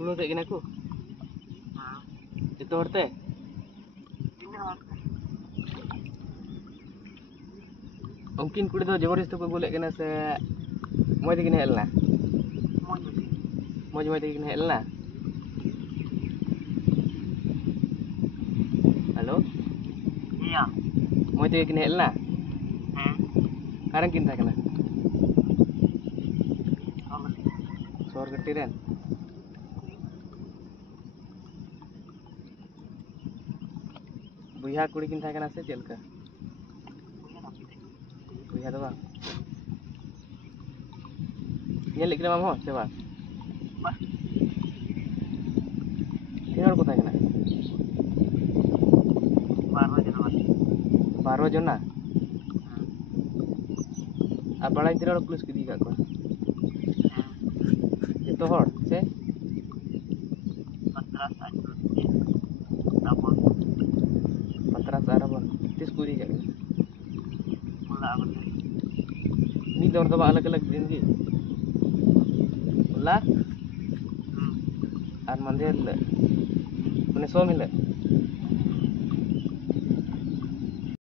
Suruh tak kena aku. Itu horte. Mungkin kuda tu jabardast ko golek kena se moi te kena helna. Moi te kena helna. Halo? Iya. Moi te kena helna. Sekarang kinta kena. Sor ketiran. Buiha kuri kinta kena se chelka. Buiha tu bang. Nyel kena mam ho coba. Tinor ko kena. Baro jona. Abala tinor plus kidi ka ko. Itu hor se 14 arabon. Tis kuri ka. Ni dor to अलग-अलग दिन की. Ulah. Ar mandir le. Pune 100 मिले.